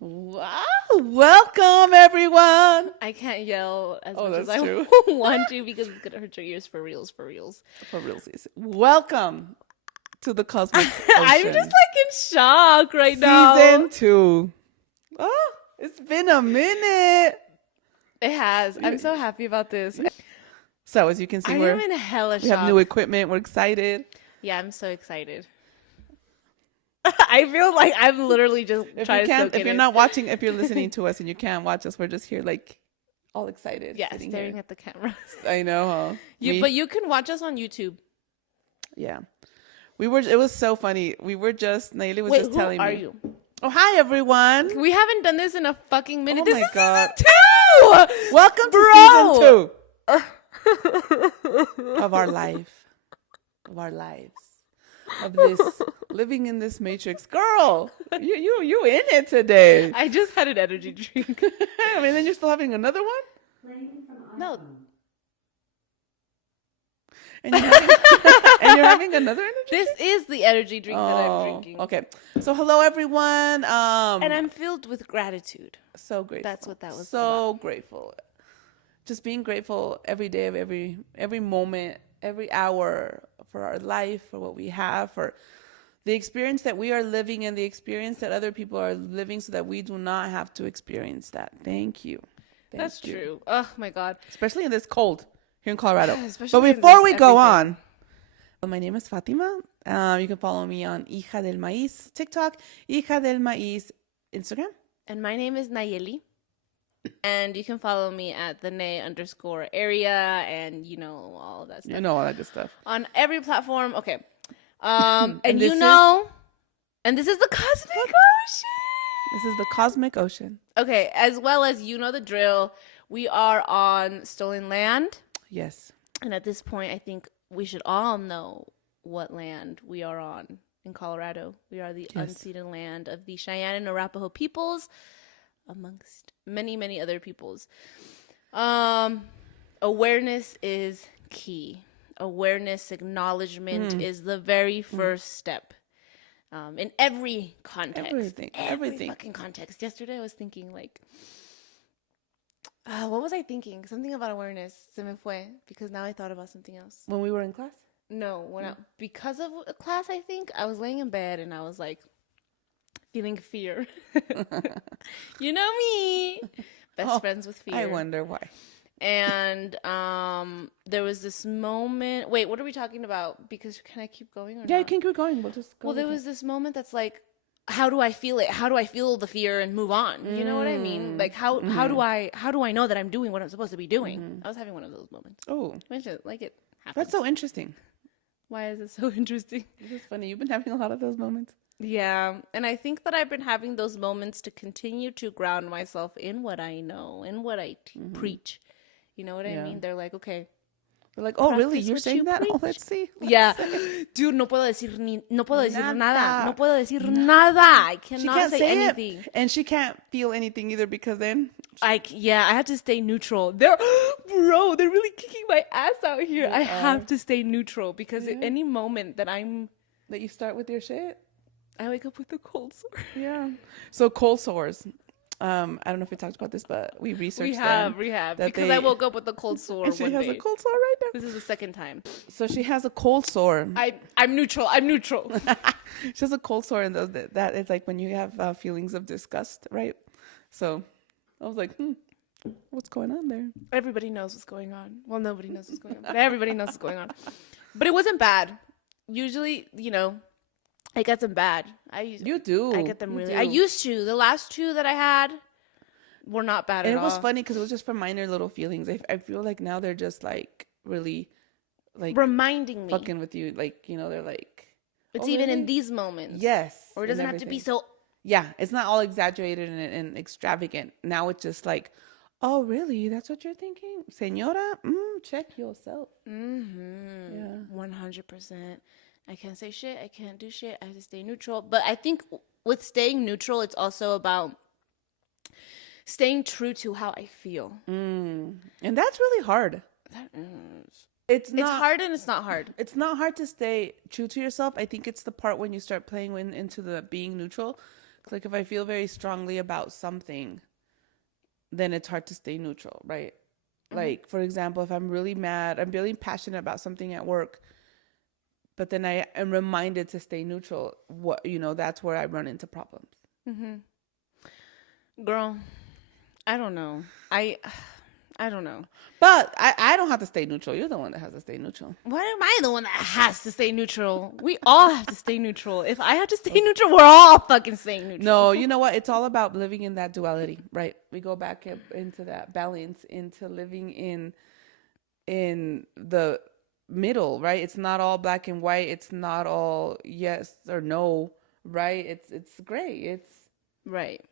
Wow. Welcome, everyone. I can't yell as much as that's I true. want to because it's going to hurt your ears for reals. For realsies. Welcome to the Cosmic Ocean. I'm just like in shock right now. Season 2. Oh, it's been a minute. It has. I'm so happy about this. So, as you can see, I am in hella shock. we have new equipment. We're excited. Yeah, I'm so excited. I feel like I'm literally just trying to soak if you're not watching, if you're listening to us and you can't watch us, we're just here like all excited. Yeah, staring at the camera. I know, huh? But you can watch us on YouTube. Yeah. It was so funny. Nayeli was just telling me. Who are you? Oh, hi, everyone. We haven't done this in a fucking minute. Oh, this is God. Season 2! Welcome to Season 2 of our life. Of our lives. Of this living in this matrix. Girl, you in it today. I just had an energy drink. I mean, then you're still having another one? No. And you're having another energy This is the energy drink that I'm drinking. Okay. So hello, everyone. And I'm filled with gratitude. So grateful. That's what that was so about. Grateful. Just being grateful every day of every moment, every hour for our life, for what we have, for the experience that we are living and the experience that other people are living so that we do not have to experience that. Thank you. That's true. Oh, my God. Especially in this cold here in Colorado. Especially But before we go on, my name is Fatima. You can follow me on Hija del Maíz TikTok, Hija del Maíz Instagram. And my name is Nayeli. And you can follow me at the Nay_area and all of that stuff. All that good stuff. On every platform. Okay. And this is the Cosmic Ocean. This is the Cosmic Ocean. Okay, as well as the drill. We are on stolen land. Yes. And at this point, I think we should all know what land we are on in Colorado. We are the unceded land of the Cheyenne and Arapaho peoples, amongst many, many other peoples. Awareness is key. Awareness, acknowledgement is the very first step. In every context. Every fucking context. Yesterday I was thinking what was I thinking? Something about awareness. Se me fue. Because now I thought about something else. When we were in class? No. Because of a class, I think. I was laying in bed and I was like, feeling fear. You know me. Best friends with fear. I wonder why. And there was this moment. Wait, what are we talking about? Because can I keep going? Yeah, you can keep going. We'll just go. Well, there was this moment that's like, how do I feel it? How do I feel the fear and move on? You know what I mean? Like how do I know that I'm doing what I'm supposed to be doing? I was having one of those moments. Oh, Like it happens. that's so interesting. Why is it so interesting? This is funny. You've been having a lot of those moments. Yeah, and I think that I've been having those moments to continue to ground myself in what I know, in what I preach. You know what I mean? They're like, okay. They're like, oh, really? You're saying that? Oh, let's see. Yeah. Dude, no puedo decir nada. No puedo decir nada. I cannot say anything. And she can't feel anything either because then... I have to stay neutral. They're really kicking my ass out here. I have to stay neutral because at any moment that that you start with your shit, I wake up with a cold sore. Yeah. So cold sores. I don't know if we talked about this, but we researched We have. Because I woke up with a cold sore and she one has day. a cold sore right now. This is the second time. So she has a cold sore. I'm neutral. She has a cold sore, and that is like when you have feelings of disgust, right? So I was like, what's going on there? Everybody knows what's going on. Well, nobody knows what's going on, but everybody knows what's going on. But it wasn't bad. Usually, I get them bad. You do. I get them really. I used to. The last two that I had were not bad at all. And it was funny because it was just for minor little feelings. I feel like now they're just like really, like reminding me, fucking with you. Like they're like. It's even in these moments. Yes. Or it doesn't have to be so. Yeah, it's not all exaggerated and extravagant. Now it's just like, oh, really? That's what you're thinking, Señora? Check yourself. Yeah. 100%. I can't say shit. I can't do shit. I have to stay neutral. But I think with staying neutral, it's also about staying true to how I feel. And that's really hard. That is. It's hard and it's not hard. It's not hard to stay true to yourself. I think it's the part when you start playing into the being neutral. Like if I feel very strongly about something, then it's hard to stay neutral, right? Like for example, if I'm really mad, I'm really passionate about something at work, but then I am reminded to stay neutral, that's where I run into problems. Girl, I don't know. I don't know. But I don't have to stay neutral. You're the one that has to stay neutral. Why am I the one that has to stay neutral? We all have to stay neutral. If I have to stay neutral, we're all fucking staying neutral. No, you know what? It's all about living in that duality, right? We go back into that balance, into living in the middle, right? It's not all black and white. It's not all yes or no, right? It's gray. It's right.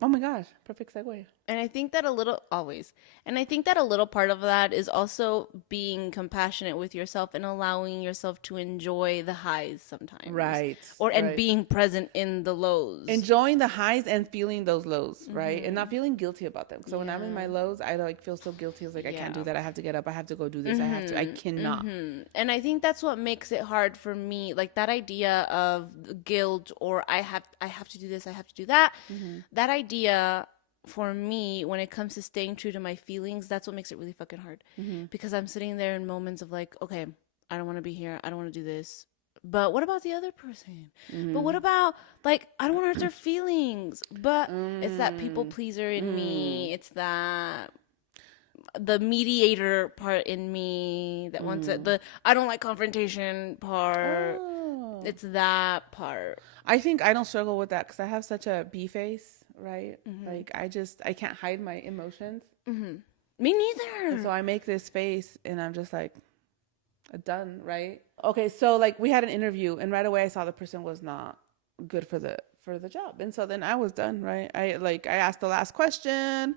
Oh my gosh, perfect segue. And I think that a little always. And I think that a little part of that is also being compassionate with yourself and allowing yourself to enjoy the highs sometimes. Right. And being present in the lows. Enjoying the highs and feeling those lows, right? And not feeling guilty about them. So when I'm in my lows, I like feel so guilty. I was like, I can't do that. I have to get up. I have to go do this. I cannot. And I think that's what makes it hard for me. Like that idea of guilt or I have to do this, I have to do that. That idea for me, when it comes to staying true to my feelings, that's what makes it really fucking hard. Because I'm sitting there in moments of like, okay, I don't want to be here. I don't want to do this. But what about the other person? But what about, like, I don't want to hurt their feelings. But it's that people pleaser in me. It's that the mediator part in me that wants it. The I don't like confrontation part. Oh. It's that part. I think I don't struggle with that because I have such a B face. Right? Like I can't hide my emotions. Me neither. And so I make this face and I'm just like done, right? Okay, so like we had an interview and right away I saw the person was not good for the job. And so then I was done, right? I asked the last question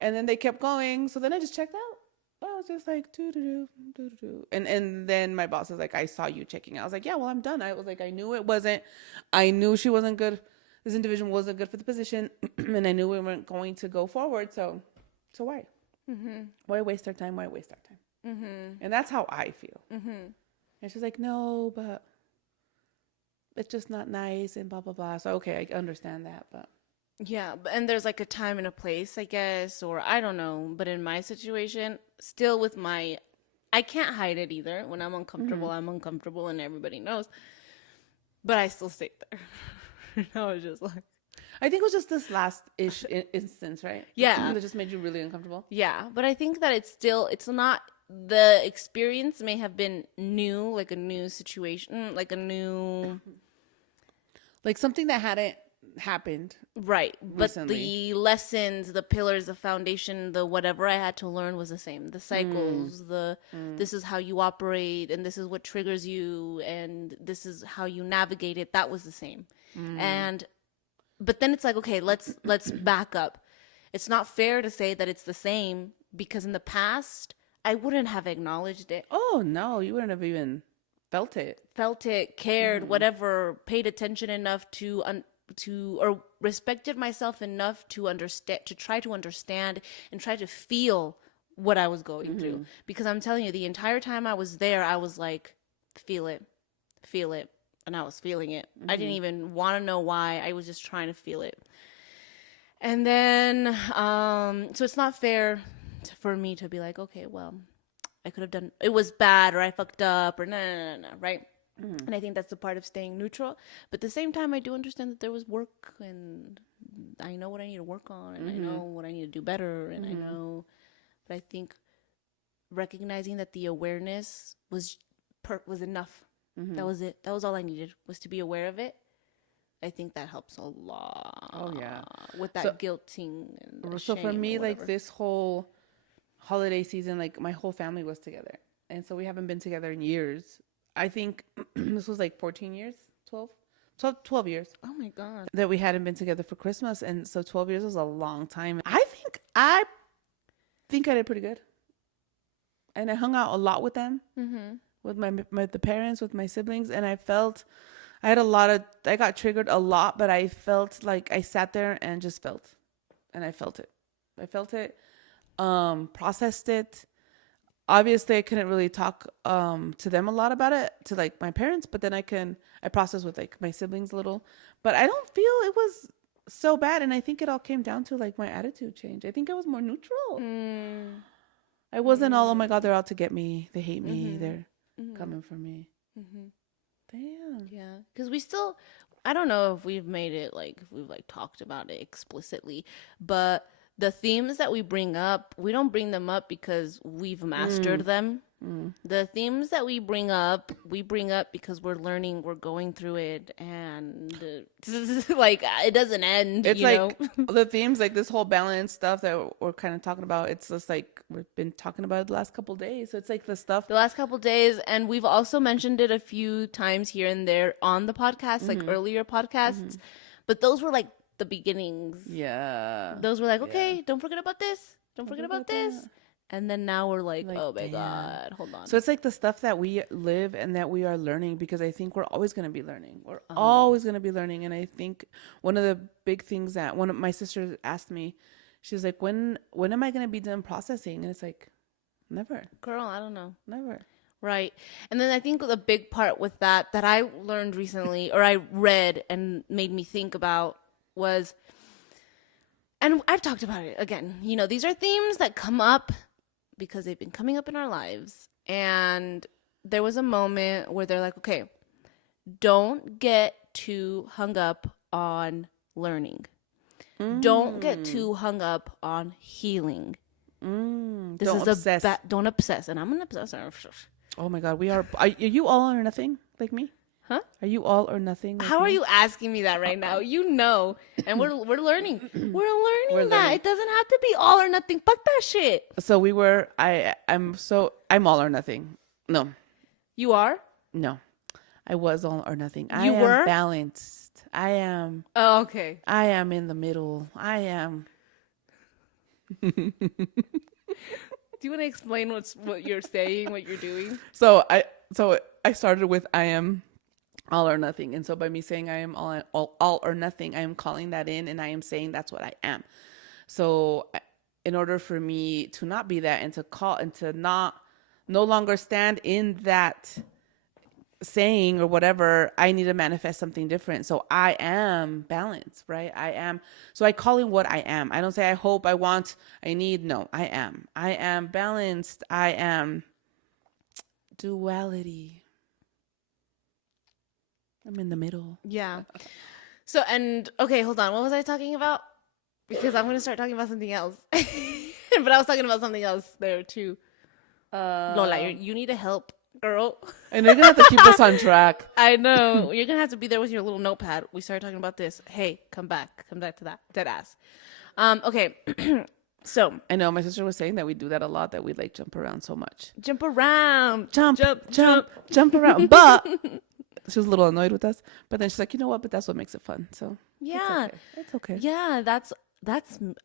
and then they kept going. So then I just checked out. I was just like doo-doo-doo. And then my boss was like, I saw you checking out. I was like, yeah, well, I'm done. I was like, I knew she wasn't good. This individual wasn't good for the position, and I knew we weren't going to go forward. So why? Why waste our time? Why waste our time? And that's how I feel. And she's like, no, but it's just not nice and blah, blah, blah. So, okay, I understand that. But yeah, and there's like a time and a place, I guess, or I don't know. But in my situation, still with I can't hide it either. When I'm uncomfortable, I'm uncomfortable, and everybody knows. But I still stay there. I was just like, I think it was just this last instance, right? Yeah. That just made you really uncomfortable. Yeah. But I think that it's not, the experience may have been new, like a new situation, like something that hadn't happened. Right. Recently. But the lessons, the pillars, the foundation, the whatever I had to learn was the same. The cycles, this is how you operate and this is what triggers you and this is how you navigate it. That was the same. But then it's like, okay, let's back up. It's not fair to say that it's the same because in the past I wouldn't have acknowledged it. Oh no, you wouldn't have even felt it, cared, whatever, paid attention enough or respected myself enough to understand, to try to understand and try to feel what I was going through. Because I'm telling you, the entire time I was there, I was like, feel it. And I was feeling it. I didn't even want to know why. I was just trying to feel it. And then, so it's not fair for me to be like, okay, well, I could have done, it was bad or I fucked up or no, right? And I think that's the part of staying neutral. But at the same time, I do understand that there was work and I know what I need to work on and I know what I need to do better and I know, but I think recognizing that the awareness was enough. That was it. That was all I needed, was to be aware of it. I think that helps a lot. Oh yeah, with that guilting. And so for me, like this whole holiday season, like my whole family was together, and so we haven't been together in years. I think this was like 14 years, 12 years. Oh my God. That we hadn't been together for Christmas, and so 12 years was a long time. I think I did pretty good, and I hung out a lot with them. With the parents, with my siblings, and I got triggered a lot, but I felt like I sat there and just felt, and I felt it, processed it, obviously I couldn't really talk to them a lot about it, to like my parents, but then I process with like my siblings a little. But I don't feel it was so bad, and I think it all came down to like my attitude change. I think I was more neutral. Mm. I wasn't all, oh my god, they're out to get me, they hate me, Mm-hmm. they're Mm-hmm. coming for me. Mm-hmm. Damn. Yeah, because we still, I don't know if we've made it like, if we've like talked about it explicitly, but the themes that we bring up, we don't bring them up because we've mastered them. The themes that we bring up because we're learning, we're going through it, and like it doesn't end, It's you know? like the themes, like this whole balance stuff that we're kind of talking about. It's just like we've been talking about it the last couple of days. So it's like the stuff. The last couple days, and we've also mentioned it a few times here and there on the podcast, like earlier podcasts, but those were like the beginnings. Yeah. Those were like, Yeah. okay, don't forget about this. Don't forget about this. that. And then now we're like, Like, oh my damn. God, hold on. So it's like the stuff that we live and that we are learning, because I think we're always going to be learning. We're always going to be learning. And I think one of the big things that one of my sisters asked me, she's like, when am I going to be done processing? And it's like, never. Girl, I don't know. Never. Right. And then I think the big part with that I learned recently, or I read and made me think about, was, and I've talked about it again, you know, these are themes that come up because they've been coming up in our lives. And there was a moment where they're like, okay, don't get too hung up on learning. Don't get too hung up on healing. This Don't is obsess. Don't obsess. And I'm an obsessor. Oh my God. Are you all or nothing like me? Huh? Are you all or nothing? Like How me? are you asking me that right now? You know. And we're learning. We're learning that. It doesn't have to be all or nothing. Fuck that shit. So we were, I'm all or nothing. No, You are? no. I was all or nothing. I You am were? balanced. Oh, okay. I am in the middle. I am. Do you want to explain what you're saying, what you're doing? So I started with I am all or nothing. And so by me saying I am all or nothing, I am calling that in, and I am saying that's what I am. So in order for me to not be that, and to call, and to no longer stand in that saying or whatever, I need to manifest something different. So I am balanced, right? I am. So I call in what I am. I don't say I hope, I want, I need. No, I am. I am balanced. I am duality. I'm in the middle. Yeah. So, and okay, hold on. What was I talking about? Because I'm going to start talking about something else. But I was talking about something else there too. Lola, you need to help, girl. And you're going to have to keep us on track. I know. You're going to have to be there with your little notepad. We started talking about this. Hey, come back. Come back to that. Dead ass. Okay. So. I know my sister was saying that we do that a lot, that we like jump around so much. Jump around. Jump around. But she was a little annoyed with us. But then she's like, you know what? But that's what makes it fun. So yeah. It's okay. Yeah, that's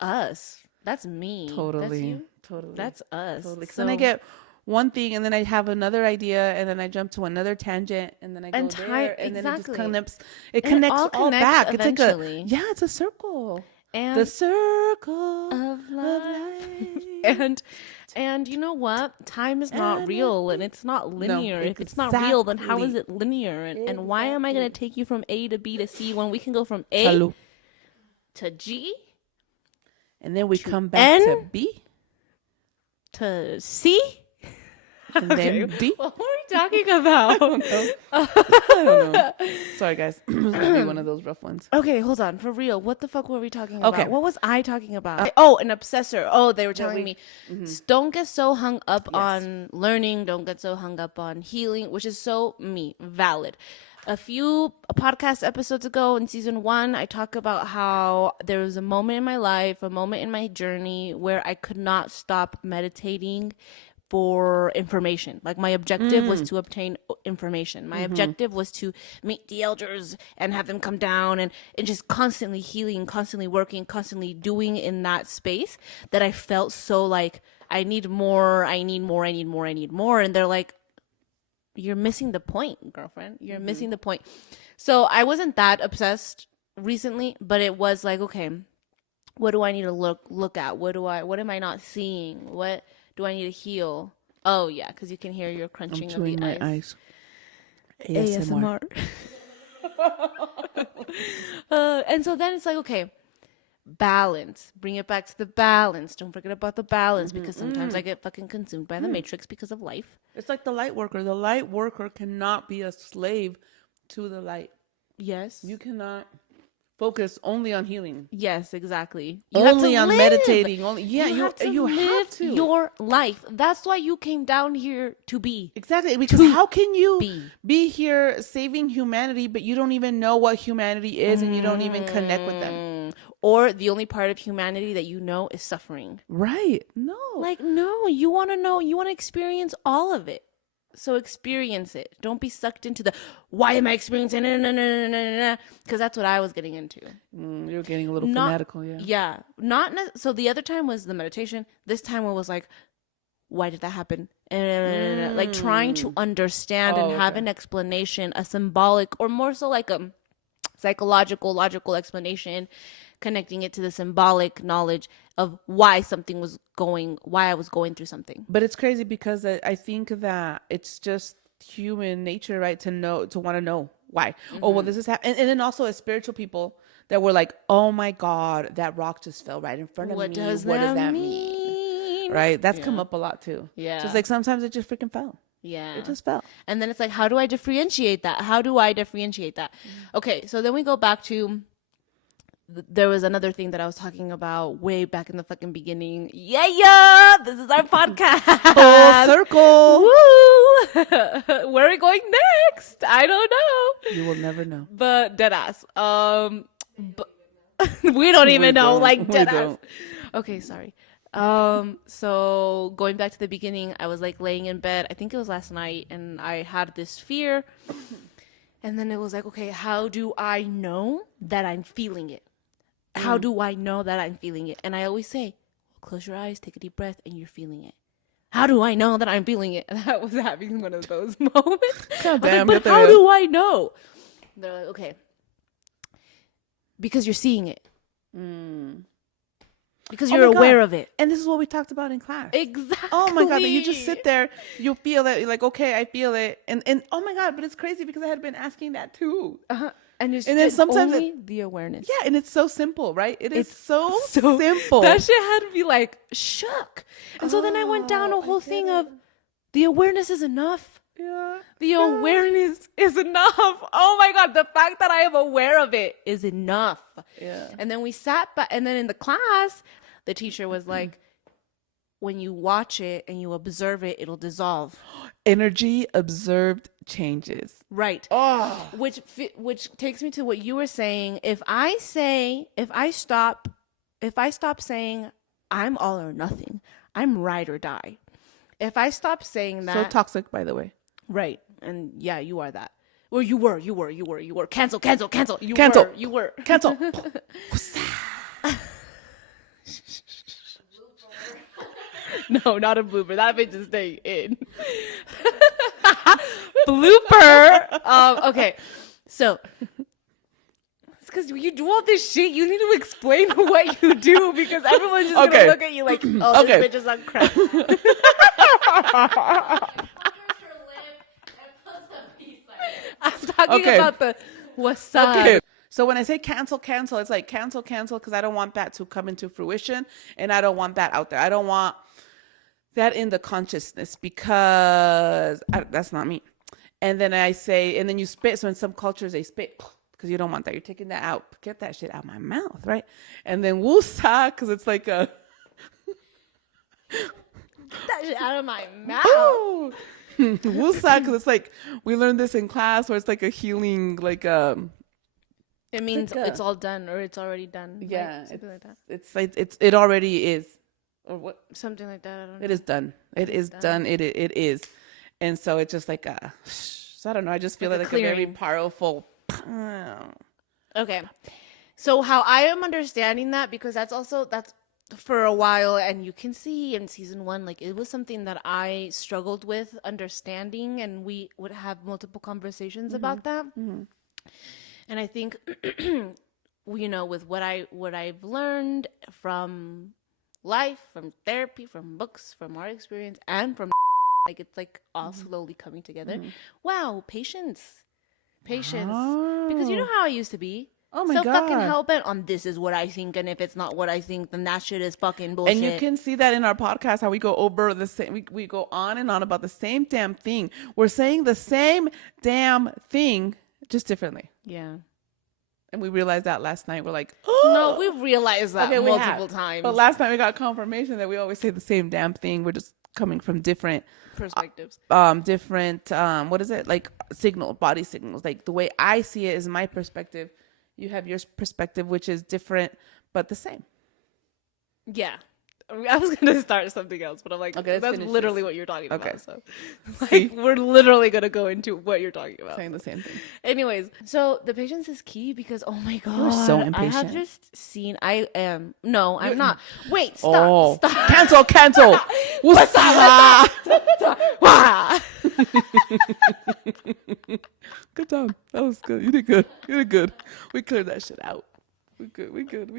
us. That's me. Totally. That's you. Totally. That's us. Totally. So, then I get one thing, and then I have another idea, and then I jump to another tangent, and then I go there, and then it just connects. It connects all back. Eventually. It's like it's a circle. And the circle of life. And you know what? Time is not real, and it's not linear. If it's not real, then how is it linear? And why am I going to take you from A to B to C when we can go from A to G? And then we come back to B to C? And then B? What were we talking about? I don't know. Sorry, guys. This is going to be one of those rough ones. Okay, hold on. For real, what the fuck were we talking about? Okay. What was I talking about? An obsessor. Oh, they were telling me. Don't get so hung up on learning. Don't get so hung up on healing, which is so valid. A few podcast episodes ago in season 1, I talk about how there was a moment in my life, a moment in my journey where I could not stop meditating for information. Like my objective was to obtain information. My objective was to meet the elders and have them come down and just constantly healing, constantly working, constantly doing in that space that I felt so like I need more. And they're like, you're missing the point, girlfriend. You're missing the point. So I wasn't that obsessed recently, but it was like, okay, what do I need to look at? What am I not seeing? What do I need to heal? Oh yeah, because you can hear your I'm crunching of chewing the my ice. ice. ASMR. And so then it's like, okay, balance. Bring it back to the balance. Don't forget about the balance, because sometimes I get fucking consumed by the matrix because of life. It's like the light worker. The light worker cannot be a slave to the light. Yes. You cannot focus only on healing. Yes, exactly. You Only have to on live. meditating. Only You have to live your life. That's why you came down here to be. Exactly, because how can you be. be here saving humanity, but you don't even know what humanity is, and you don't even connect with them? Or the only part of humanity that you know is suffering. Right. No. Like, no, you want to know, you want to experience all of it. So experience it. Don't be sucked into the, why am I experiencing it? Because that's what I was getting into. You're getting a little fanatical, yeah. Yeah. So the other time was the meditation. This time it was like, why did that happen? Like trying to understand and have an explanation, a symbolic, or more so like a psychological, logical explanation, connecting it to the symbolic knowledge of why I was going through something. But it's crazy because I think that it's just human nature, right? To want to know why. Oh, well, this is happening. And then also as spiritual people that were like, oh my God, that rock just fell right in front of me. What does that mean? Right? That's come up a lot too. Yeah. So it's like sometimes it just freaking fell. Yeah. It just fell. And then it's like, how do I differentiate that? Okay, so then we go back to, there was another thing that I was talking about way back in the fucking beginning. Yeah, this is our podcast. Full circle. Woo! Where are we going next? I don't know. You will never know. But deadass. We don't even know, like deadass. Okay, sorry. So going back to the beginning, I was like laying in bed, I think it was last night, and I had this fear. And then it was like, okay, how do I know that I'm feeling it? How do I know that I'm feeling it? And I always say, close your eyes, take a deep breath, and you're feeling it. How do I know that I'm feeling it? And I was having one of those moments. God damn, but how do I know? They're like, okay, because you're seeing it. Because you're aware of it. And this is what we talked about in class. Exactly. Oh my God, that you just sit there, you feel it, you're like, okay, I feel it. And oh my God, but it's crazy because I had been asking that too. And then sometimes only the awareness. Yeah, and it's so simple, right? It's so simple. That shit had to be like shook. And so then I went down a whole thing of the awareness is enough. Yeah. The awareness is enough. Oh my God, the fact that I am aware of it is enough. Yeah. And then we sat back, and then in the class, the teacher was like, when you watch it and you observe it, it'll dissolve. Energy observed changes. Right. Oh. Which takes me to what you were saying. If I stop saying I'm all or nothing, I'm ride or die. If I stop saying that. So toxic, by the way. Right. And yeah, you are that. Or you were. Cancel. You were. Cancel. No, not a blooper. That bitch is staying in. Blooper. Okay. So it's because you do all this shit. You need to explain what you do, because everyone's just gonna look at you like, oh, this bitch is on crack. I'm talking about the what's up. Okay. So when I say cancel, it's like cancel, because I don't want that to come into fruition, and I don't want that out there. I don't want that in the consciousness, because that's not me. And then I say, and then you spit. So in some cultures they spit because you don't want that. You're taking that out. Get that shit out of my mouth, right? And then woosah, because it's like a get that shit out of my mouth. Woosah, because it's like we learned this in class, where it's like a healing, like it means like it's all done, or it's already done. Yeah, like, something like that. It's like it already is, or what? Something like that. I don't know. It is done. It is done. It is, and so it's just like so I don't know. I just feel like a very powerful. Okay, so how I am understanding that, because that's for a while, and you can see in season 1, like it was something that I struggled with understanding, and we would have multiple conversations about that. And I think, with what I've learned from life, from therapy, from books, from our experience, and from like it's like all slowly coming together. Wow, patience. Patience. Because you know Oh. how I used to be. Oh my So fucking God. hell bent on this is what I think, and if it's not what I think, then that shit is fucking bullshit. And you can see that in our podcast, how we go over the same, we go on and on about the same damn thing. We're saying the same damn thing, just differently. Yeah. And we realized that last night. We're like, No, oh, we've realized that okay, we multiple have. times. But last night we got confirmation that we always say the same damn thing. We're just coming from different perspectives. Different, what is it? Like body signals. Like the way I see it is my perspective. You have your perspective, which is different, but the same. Yeah. I was going to start something else, but I'm like, Okay, that's literally what you're talking Okay. about. So, like, we're literally going to go into what you're talking about. Saying the same thing. Anyways, so the patience is key because, oh my God. You're so impatient. I have just seen, I'm not. Wait, stop. Oh. Stop. Cancel. What's up? Good job. That was good. You did good. We cleared that shit out. We good.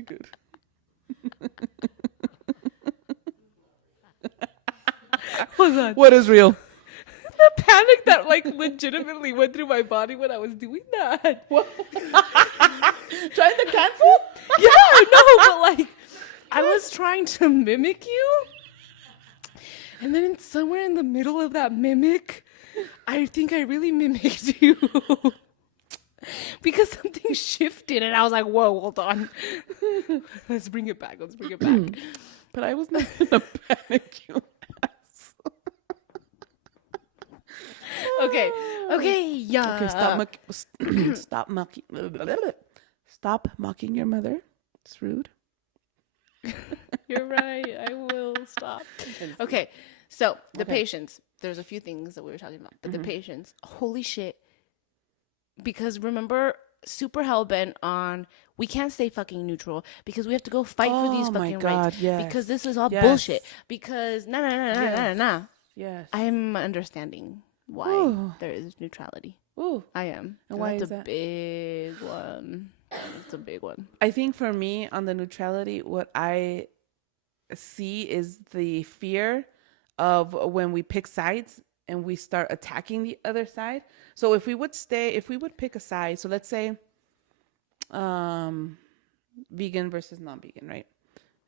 Hold on. What is real? The panic that like legitimately went through my body when I was doing that. What? Trying to cancel? Yeah, no, but like I was trying to mimic you. And then somewhere in the middle of that mimic, I think I really mimicked you. Because something shifted and I was like, whoa, hold on. Let's bring it back. But I was not gonna panic you. Okay, yeah. Okay, stop mocking your mother. It's rude. You're right. I will stop. Okay, so the patience. There's a few things that we were talking about, but the patience. Holy shit. Because remember, super hell-bent on we can't stay fucking neutral because we have to go fight for these fucking rights. Yes. Because this is all bullshit. Because nah. Yes. I'm understanding why there is neutrality. Ooh. I am. And why that's is that? Big one. It's a big one. I think for me on the neutrality, what I see is the fear of when we pick sides and we start attacking the other side. So if we would pick a side, so let's say vegan versus non-vegan, right?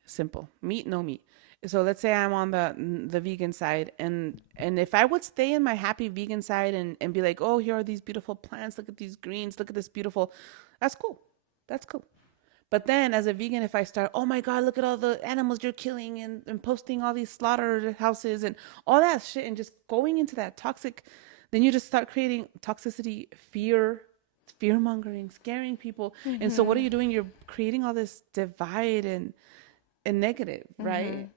Simple. Meat, no meat. So let's say I'm on the vegan side, and if I would stay in my happy vegan side and be like, oh, here are these beautiful plants, look at these greens, look at this beautiful, that's cool. But then as a vegan, if I start, oh my God, look at all the animals you're killing and posting all these slaughterhouses and all that shit and just going into that toxic, then you just start creating toxicity, fear mongering, scaring people. And so what are you doing? You're creating all this divide and negative, right?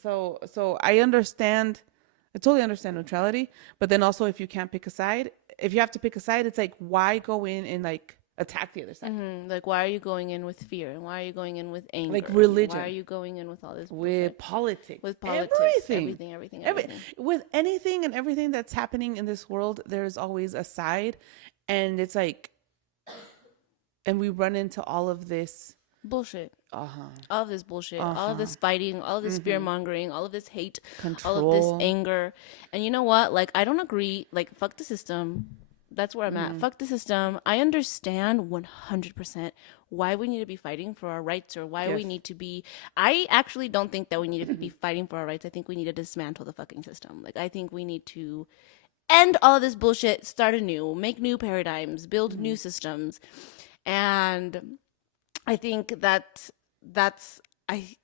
So I totally understand neutrality, but then also if you can't pick a side, if you have to pick a side, it's like, why go in and like attack the other side? Like, why are you going in with fear? And why are you going in with anger? Like religion. Why are you going in with all this with politics? With politics. Everything. With anything and everything that's happening in this world, there's always a side. And it's like, and we run into all of this bullshit. All of this bullshit. All of this fighting. All of this fear mongering. All of this hate. Control. All of this anger. And you know what? Like, I don't agree. Like, fuck the system. That's where I'm at. Fuck the system. I understand 100% why we need to be fighting for our rights or why we need to be. I actually don't think that we need to be fighting for our rights. I think we need to dismantle the fucking system. Like, I think we need to end all of this bullshit, start anew, make new paradigms, build new systems. And I think that's I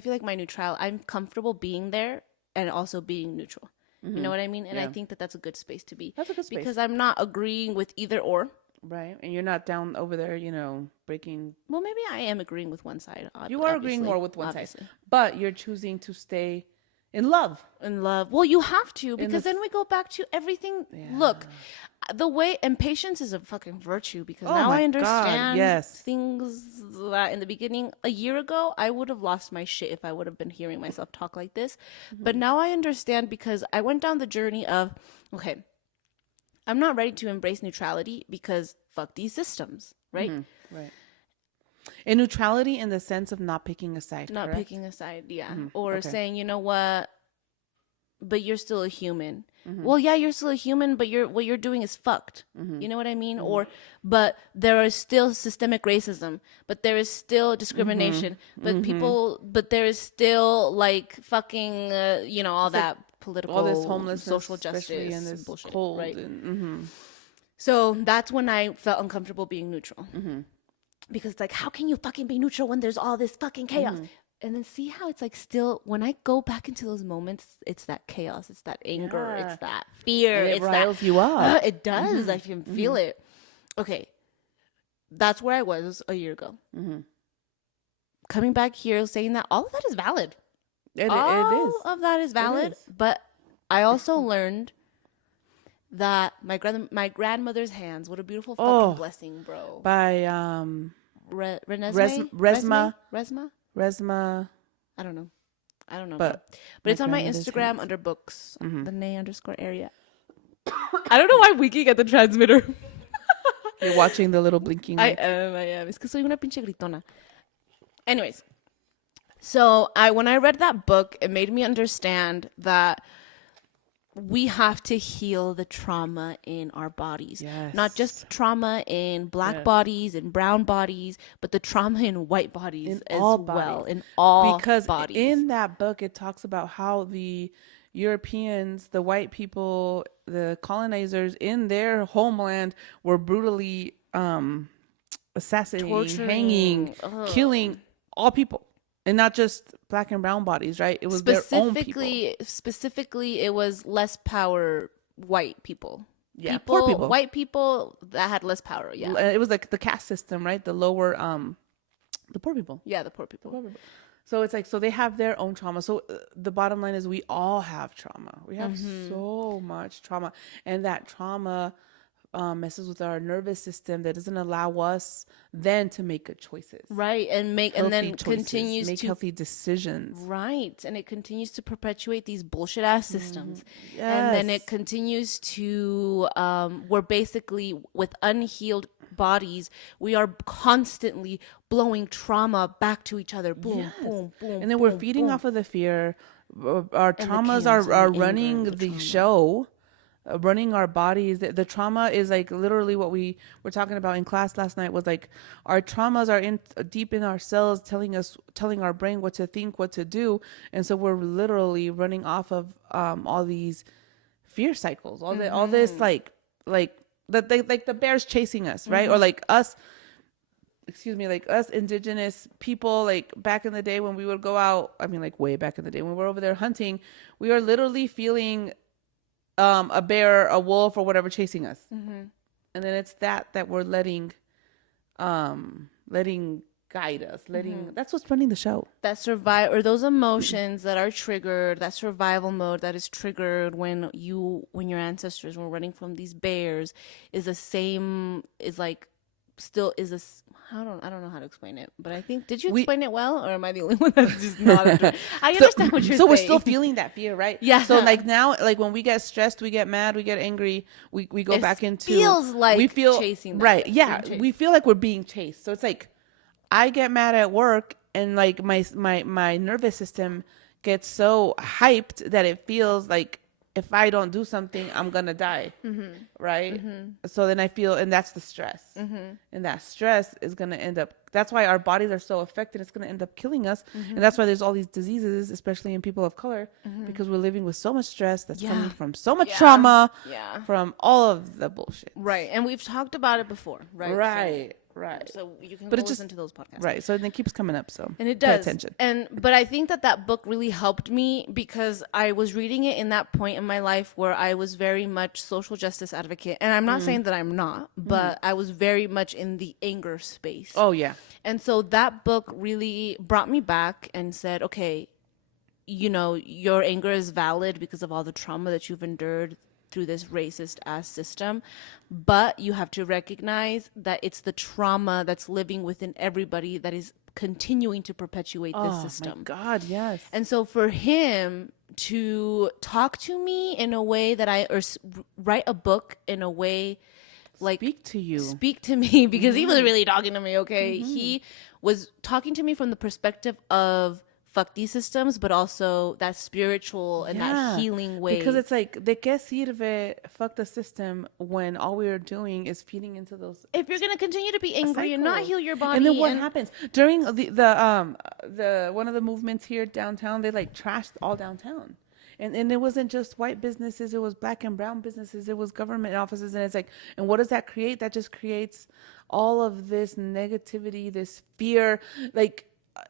feel like I'm comfortable being there and also being neutral. You know what I mean? And I think that that's a good space to be. That's a good space. Because I'm not agreeing with either or. Right. And you're not down over there, breaking. Well, maybe I am agreeing with one side. You are agreeing more with one side. But you're choosing to stay in love. Well, you have to, because then we go back to everything. Yeah. Look, the way, and patience is a fucking virtue, because now I understand things that in the beginning, a year ago, I would have lost my shit if I would have been hearing myself talk like this. But now I understand, because I went down the journey of, okay, I'm not ready to embrace neutrality because fuck these systems, right? Right. And neutrality in the sense of not picking a side, Not correct? picking a side, yeah. Or saying, you know what, but you're still a human. Well, yeah, you're still a human, but what you're doing is fucked. You know what I mean? But there is still systemic racism, but there is still discrimination, but there is still like fucking, all that political, all this homelessness, social especially justice in this bullshit, cold. right? And, So that's when I felt uncomfortable being neutral. Because it's like, how can you fucking be neutral when there's all this fucking chaos? And then see how it's like still, when I go back into those moments, it's that chaos, it's that anger, it's that fear. And it it's riles that, you up. It does. I can feel it. Okay. That's where I was a year ago. Coming back here, saying that all of that is valid. It is. All of that is valid. Is. But I also learned that my grandmother's hands, what a beautiful fucking blessing, bro. By Resma. I don't know. But it's on my Instagram under books, the _area. I don't know why I'm winking at the transmitter. You're watching the little blinking lights. I am. Es que soy una pinche gritona. Anyways, so when I read that book, it made me understand that we have to heal the trauma in our bodies. Yes. Not just trauma in black bodies and brown bodies, but the trauma in white bodies as well. In all because bodies. In that book, it talks about how the Europeans, the white people, the colonizers in their homeland were brutally assassinating, torturing, hanging, killing all people. And not just black and brown bodies, right? It was their own people. Specifically, it was less power white people. Yeah, poor people. White people that had less power, yeah. It was like the caste system, right? The lower, the poor people. Yeah, the poor people. So it's like, so they have their own trauma. So the bottom line is we all have trauma. We have so much trauma. And that trauma messes with our nervous system that doesn't allow us then to make good choices, right? And make continues make to healthy decisions, right? And it continues to perpetuate these bullshit ass systems. Yes. And then it continues to we're basically with unhealed bodies, we are constantly blowing trauma back to each other. Boom, boom, boom. And then we're feeding off of the fear. Our traumas are running the show. Running our bodies. The trauma is like literally what we were talking about in class last night was like our traumas are deep in our cells telling our brain what to think, what to do. And so we're literally running off of all these fear cycles, all this like the bears chasing us, right? Or like us indigenous people, like back in the day when we would go out, I mean like way back in the day when we were over there hunting, we are literally feeling a bear, a wolf, or whatever chasing us, and then it's that we're letting guide us, that's what's running the show. That or those emotions that are triggered, that survival mode that is triggered when your ancestors were running from these bears is the same, is like still is this. I don't know how to explain it, but I think, did you explain it well, or am I the only one that's just not I understand what you're saying. So we're still feeling that fear, right? Yeah. So like now, like when we get stressed, we get mad, we get angry, we go back into, feels like we feel chasing that. Right. Yeah. We feel like we're being chased. So it's like, I get mad at work and like my nervous system gets so hyped that it feels like if I don't do something, I'm going to die. Right. So then I feel, and that's the stress. And that stress is going to end up, that's why our bodies are so affected. It's going to end up killing us. And that's why there's all these diseases, especially in people of color, because we're living with so much stress that's coming from so much trauma, from all of the bullshit. Right. And we've talked about it before, right? Right. So you can listen to those podcasts. Right. So then it keeps coming up. So and it does. Pay attention. But I think that book really helped me because I was reading it in that point in my life where I was very much social justice advocate. And I'm not saying that I'm not, but I was very much in the anger space. Oh, yeah. And so that book really brought me back and said, okay, your anger is valid because of all the trauma that you've endured through this racist ass system, but you have to recognize that it's the trauma that's living within everybody that is continuing to perpetuate this system. Oh my God, yes. And so for him to talk to me in a way that or write a book in a way like speak to me because he was really talking to me. Okay. He was talking to me from the perspective of fuck these systems, but also that spiritual and that healing way. Because it's like, de qué sirve fuck the system when all we are doing is feeding into those. If you're gonna continue to be angry and not heal your body, and then what happens during the one of the movements here downtown? They like trashed all downtown. And it wasn't just white businesses, it was black and brown businesses, it was government offices, and it's like, and what does that create? That just creates all of this negativity, this fear. Like,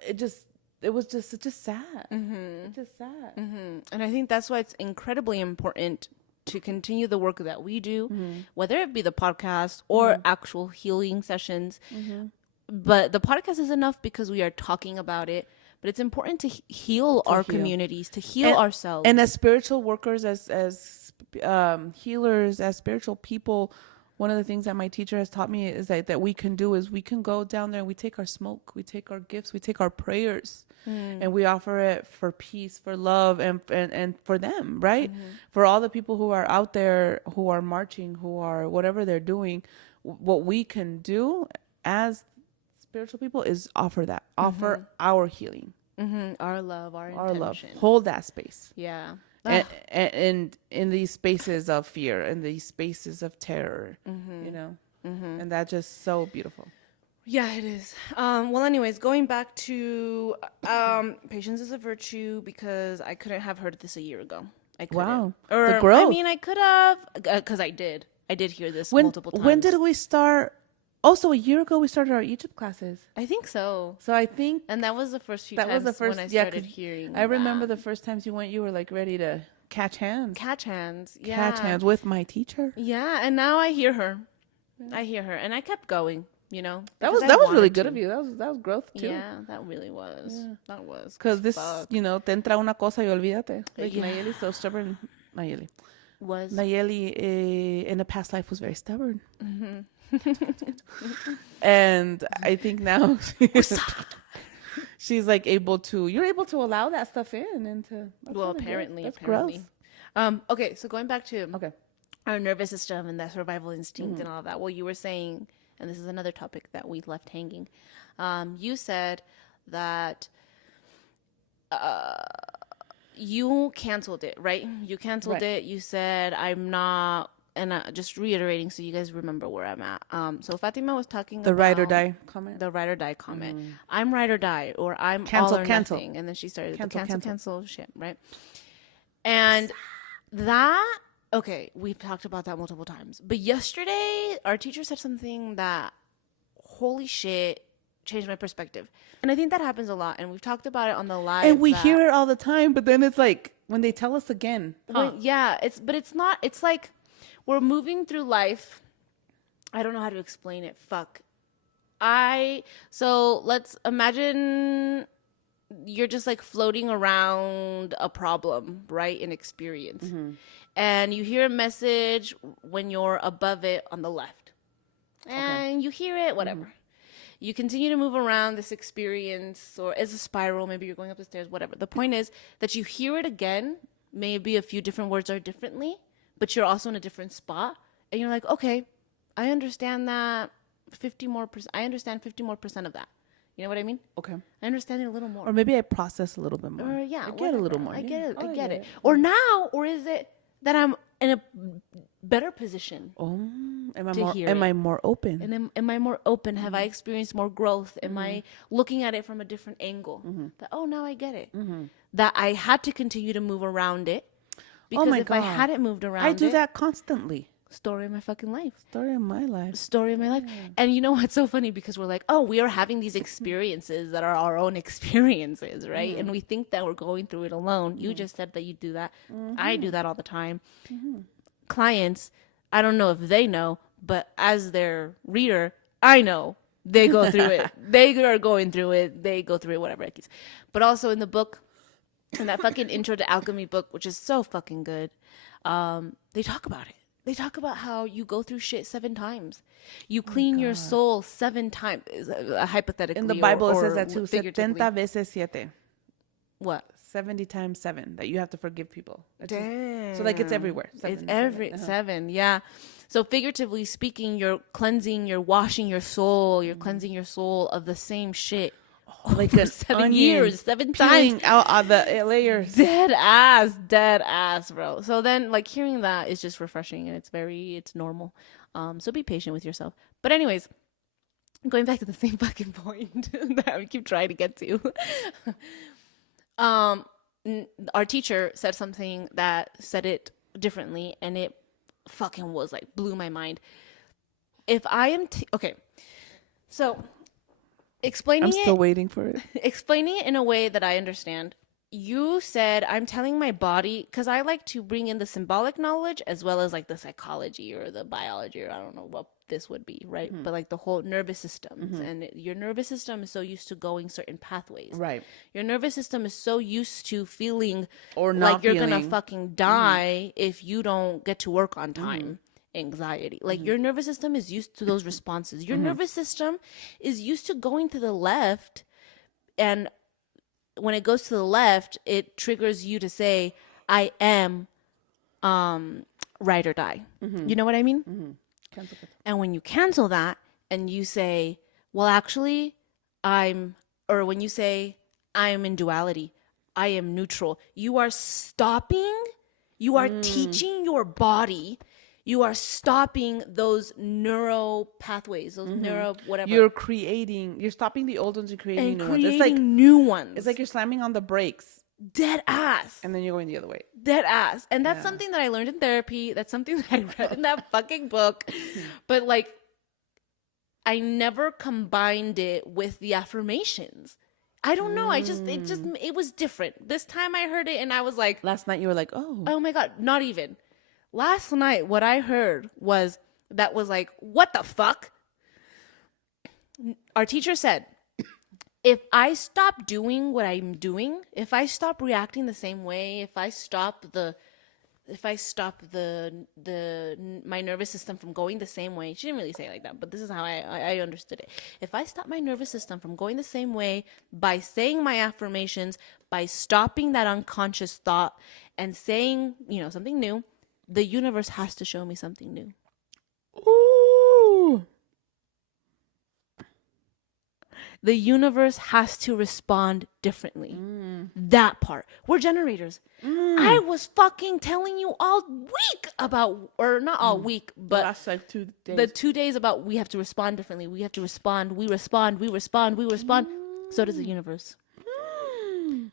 it was just sad. It's just sad. And I think that's why it's incredibly important to continue the work that we do, whether it be the podcast or actual healing sessions. But the podcast is enough because we are talking about it. But it's important to heal our communities, to heal ourselves. And as spiritual workers, as healers, as spiritual people, one of the things that my teacher has taught me is that we can do is we can go down there and we take our smoke, we take our gifts, we take our prayers, and we offer it for peace, for love, and for them, right? For all the people who are out there, who are marching, who are whatever they're doing, what we can do as spiritual people is offer that, offer our healing, our love, our intention. Love, hold that space. Yeah. And in these spaces of fear, in these spaces of terror, you know, and that's just so beautiful. Yeah, it is. Well, anyways, going back to patience is a virtue, because I couldn't have heard this a year ago. I couldn't. Wow. Or, the growth. I mean, I could have, because I did hear this multiple times. When did we start? Also, a year ago, we started our Egypt classes. I think so. So I think... And that was the first few times when I started hearing I remember the first times you went, you were like ready to catch hands. Catch hands, yeah. Catch hands with my teacher. Yeah, and now I hear her. And I kept going, you know. That was really good of you. That was growth, too. Yeah, that really was. Yeah. That was. Because this, you know, te entra una cosa y olvídate. Like Nayeli, so stubborn. Nayeli. Nayeli, in a past life, was very stubborn. And I think now she's like you're able to allow that stuff in into apparently gross. Okay, so going back to our nervous system and that survival instinct and all of that, well, you were saying, and this is another topic that we left hanging, you said that you canceled it, right? You canceled it. You said, I'm not. And just reiterating, so you guys remember where I'm at. So Fatima was talking about... The ride or die comment. The ride or die comment. I'm ride or die, or I'm all or nothing. And then she started cancel shit, right? And that... Okay, we've talked about that multiple times. But yesterday, our teacher said something that, holy shit, changed my perspective. And I think that happens a lot. And we've talked about it on the live. And we hear it all the time, but then it's like, when they tell us again. It's not... It's like... We're moving through life. I don't know how to explain it. Fuck. So let's imagine you're just like floating around a problem, right? An experience. And you hear a message when you're above it on the left. And you hear it, whatever. You continue to move around this experience, or as a spiral, maybe you're going up the stairs, whatever. The point is that you hear it again. Maybe a few different words are differently, but you're also in a different spot, and you're like, okay, I understand that 50 more percent. I understand 50 more percent of that. You know what I mean? Okay. I understand it a little more. Or maybe I process a little bit more. Or I get a little more. I get it. I get it. Or is it that I'm in a better position? Oh, am I more open? And am I more open? Have I experienced more growth? Am I looking at it from a different angle? That, now I get it. That I had to continue to move around it. Because if I hadn't moved around I do that constantly. Story of my fucking life. Story of my life. Story of my life. And you know what's so funny? Because we're like, we are having these experiences that are our own experiences, right? And we think that we're going through it alone. You just said that you do that. I do that all the time. Clients, I don't know if they know, but as their reader, I know they go through it. They are going through it. They go through it, whatever it is. But also in the book, in that fucking Intro to Alchemy book, which is so fucking good, they talk about it. They talk about how you go through shit 7 times. You clean your soul 7 times, hypothetically. In the Bible, it says that too. 70 veces 7. What? 70 times 7. That you have to forgive people. Damn. So like it's everywhere. 7, yeah. So figuratively speaking, you're cleansing, you're washing your soul, you're cleansing your soul of the same shit like for an 7 years, 7 peeling times. out of the layers. Dead ass, bro. So then, like, hearing that is just refreshing, and it's normal. So be patient with yourself. But anyways, going back to the same fucking point that we keep trying to get to. um, our teacher said something that said it differently, and it fucking was like blew my mind. If I am okay, so I'm explaining still it, waiting for it. explaining it in a way that I understand. You said I'm telling my body, because I like to bring in the symbolic knowledge as well as like the psychology or the biology, or I don't know what this would be, right? But like the whole nervous systems, and your nervous system is so used to going certain pathways. Right. Your nervous system is so used to feeling Or like not you're gonna feeling. fucking die if you don't get to work on time. Anxiety, like your nervous system is used to those responses. Your nervous system is used to going to the left, and when it goes to the left, it triggers you to say, I am ride or die. You know what I mean? Cancel, cancel. And when you cancel that and you say, well, actually, or when you say, I am in duality, I am neutral, you are stopping, you are teaching your body, you are stopping those neural pathways, those neuro whatever. You're stopping the old ones and creating and new creating ones. It's like new ones. it's like you're slamming on the brakes dead ass. and then you're going the other way. Dead ass. And that's something that I learned in therapy. That's something that I read in that fucking book. But like, I never combined it with the affirmations. I don't know. It was different. This time I heard it and I was like, Last night you were like, oh my God, not even. Last night, what I heard was like, what the fuck? Our teacher said, if I stop doing what I'm doing, if I stop reacting the same way, if I stop my nervous system from going the same way, she didn't really say it like that, but this is how I understood it. If I stop my nervous system from going the same way by saying my affirmations, by stopping that unconscious thought and saying, something new, the universe has to show me something new. ooh. The universe has to respond differently. That part. We're generators. I was fucking telling you all week about, or not all week, but the last like 2 days. the 2 days about we have to respond differently. We have to respond. We respond. We respond. We respond. So does the universe.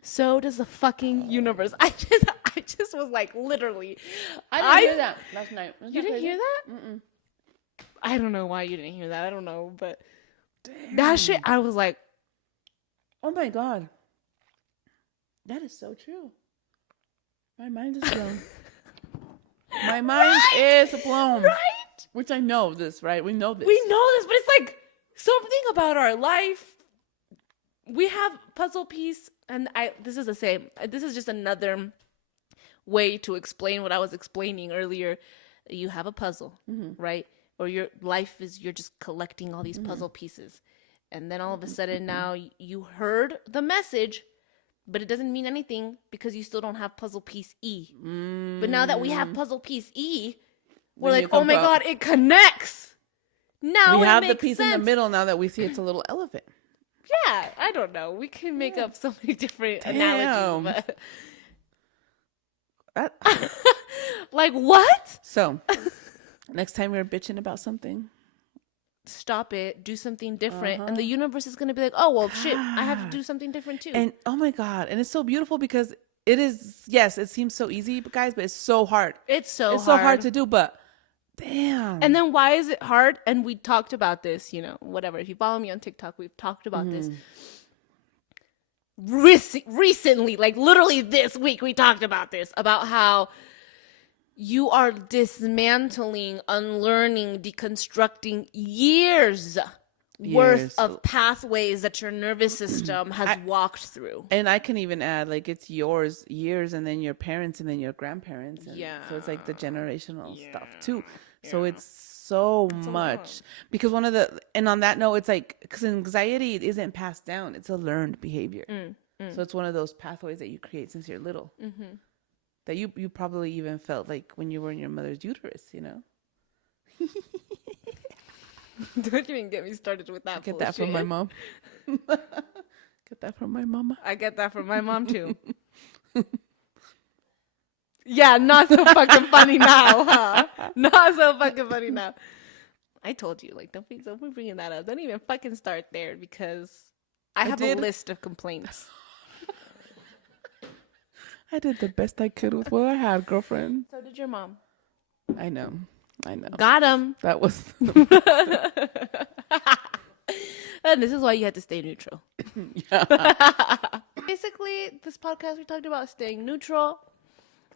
So does the fucking universe. I just was like, literally. I didn't hear that last night. You didn't hear that? Mm-mm. I don't know why you didn't hear that. I don't know, but that shit, I was like, oh my God. That is so true. My mind is blown. My mind is blown. right? Which I know this, right? We know this. We know this, but it's like something about our life. We have puzzle piece, and this is the same. This is just another way to explain what I was explaining earlier. You have a puzzle, right? Or your life is you're just collecting all these puzzle pieces. And then all of a sudden now you heard the message, but it doesn't mean anything because you still don't have puzzle piece E. But now that we have puzzle piece E, we're Then like, oh my God, it connects. Now we it have the makes piece sense. in the middle now that we see it's a little elephant. Yeah, I don't know. We can make up so many different analogies. But like what? So next time you're bitching about something, stop it, do something different, and the universe is going to be like, oh well, shit, I have to do something different too. And oh my God, and it's so beautiful because it is, yes, it seems so easy, guys, but it's so hard. It's so hard to do, but damn. And then why is it hard? And we talked about this, whatever. If you follow me on TikTok, we've talked about this recently, like literally this week. We talked about this, about how you are dismantling, unlearning, deconstructing years worth of pathways that your nervous system has walked through. And I can even add, like, it's years, and then your parents, and then your grandparents. And so it's like the generational stuff too. So it's so much. Because and on that note, it's like, because anxiety isn't passed down, it's a learned behavior. So it's one of those pathways that you create since you're little. That you probably even felt like when you were in your mother's uterus, Don't even get me started with that. Get that from my mom. Get that from my mama. I get that from my mom too. Yeah, not so fucking funny now, huh? Not so fucking funny now. I told you, like, don't be bringing that up. Don't even fucking start there because I have a list of complaints. I did the best I could with what I had, girlfriend. So did your mom. I know. Got him. That was. And this is why you had to stay neutral. Yeah. Basically, this podcast we talked about staying neutral,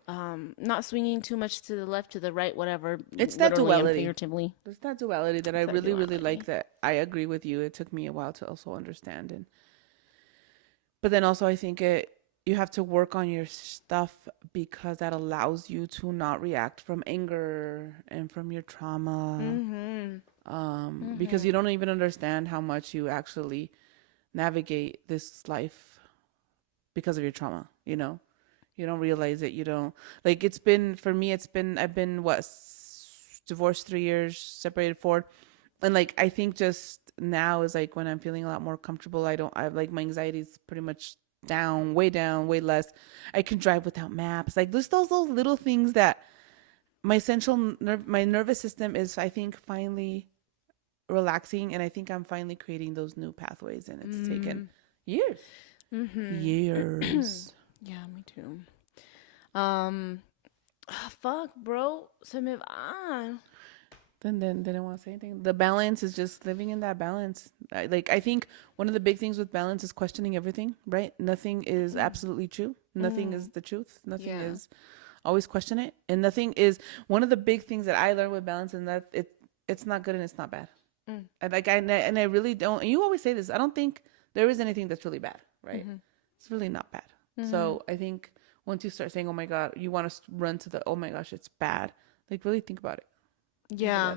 not swinging too much to the left, to the right, whatever. It's that duality. Figuratively. It's that duality that I really like. That I agree with you. It took me a while to also understand, but then also I think you have to work on your stuff because that allows you to not react from anger and from your trauma. Because you don't even understand how much you actually navigate this life because of your trauma, you know? You don't realize it. You don't, like, I've been, divorced 3 years, separated 4. And, like, I think just now is, like, when I'm feeling a lot more comfortable. Like, my anxiety is pretty much down, way less. I can drive without maps. Like, there's those little things that my nervous system is, I think, finally relaxing, and I think I'm finally creating those new pathways, and it's taken years. Years. Yeah, me too. Fuck, bro. Se me va. Then didn't want to say anything. The balance is just living in that balance. I think one of the big things with balance is questioning everything, right? Nothing is absolutely true. Nothing is the truth. Nothing is, always question it. And nothing is, one of the big things that I learned with balance, and that it's not good and it's not bad. And I really don't, and you always say this, I don't think there is anything that's really bad, right? It's really not bad. So I think once you start saying, oh my God, you want to run to the, oh my gosh, it's bad. Like, really think about it. Yeah.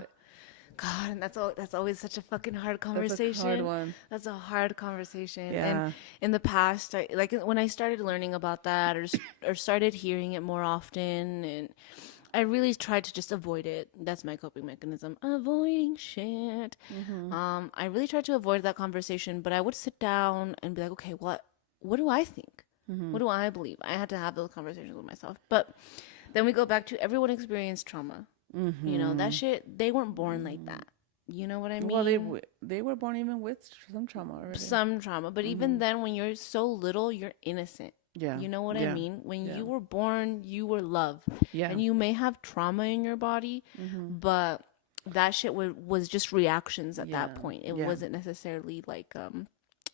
God, and that's always such a fucking hard conversation. That's a hard one. That's a hard conversation. Yeah. And in the past, like when I started learning about that or started hearing it more often, and I really tried to just avoid it. That's my coping mechanism, avoiding shit. I really tried to avoid that conversation, but I would sit down and be like, okay, what do I think? What do I believe? I had to have those conversations with myself. But then we go back to everyone experienced trauma. You know, that shit, they weren't born like that. You know what I mean? Well, they were born even with some trauma already. Some trauma. But even then, when you're so little, you're innocent. Yeah. You know what I mean? When you were born, you were loved. Yeah. And you may have trauma in your body, but that shit was just reactions at that point. It wasn't necessarily like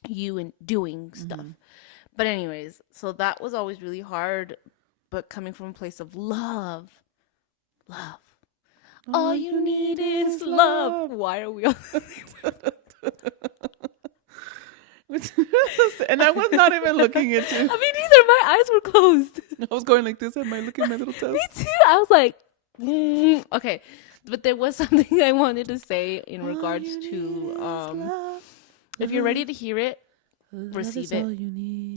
you and doing stuff. But anyways, so that was always really hard, but coming from a place of love. All you need is love. Why are we all And I was not even looking at you. I mean, neither. My eyes were closed. I was going like this. Am I looking at my little toes? Me too. I was like, okay. But there was something I wanted to say in regards to if you're ready to hear it, receive it.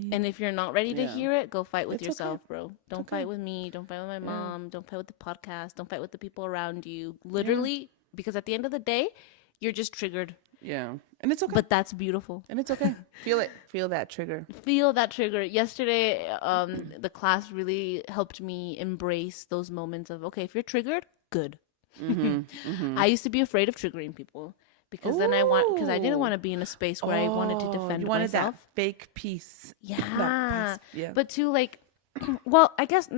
And if you're not ready to hear it, go fight with yourself, bro. Don't fight with me. Don't fight with my mom. Don't fight with the podcast. Don't fight with the people around you. Literally, because at the end of the day, you're just triggered. Yeah. And it's okay. But that's beautiful. And it's okay. Feel it. Feel that trigger. Feel that trigger. Yesterday, the class really helped me embrace those moments of, okay, if you're triggered, good. I used to be afraid of triggering people. Because then because I didn't want to be in a space where I wanted to defend you wanted myself. That fake peace. Yeah. Yeah. But to like, well, I guess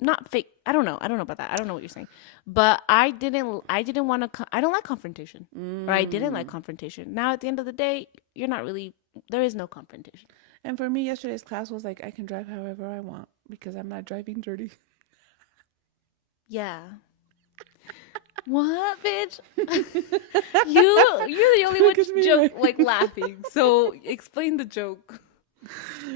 not fake. I don't know about that. I don't know what you're saying. But I didn't want to, I don't like confrontation. Or I didn't like confrontation. Now at the end of the day, there is no confrontation. And for me, yesterday's class was like, I can drive however I want because I'm not driving dirty. Yeah. What, bitch? You're the only one joke like laughing. So explain the joke.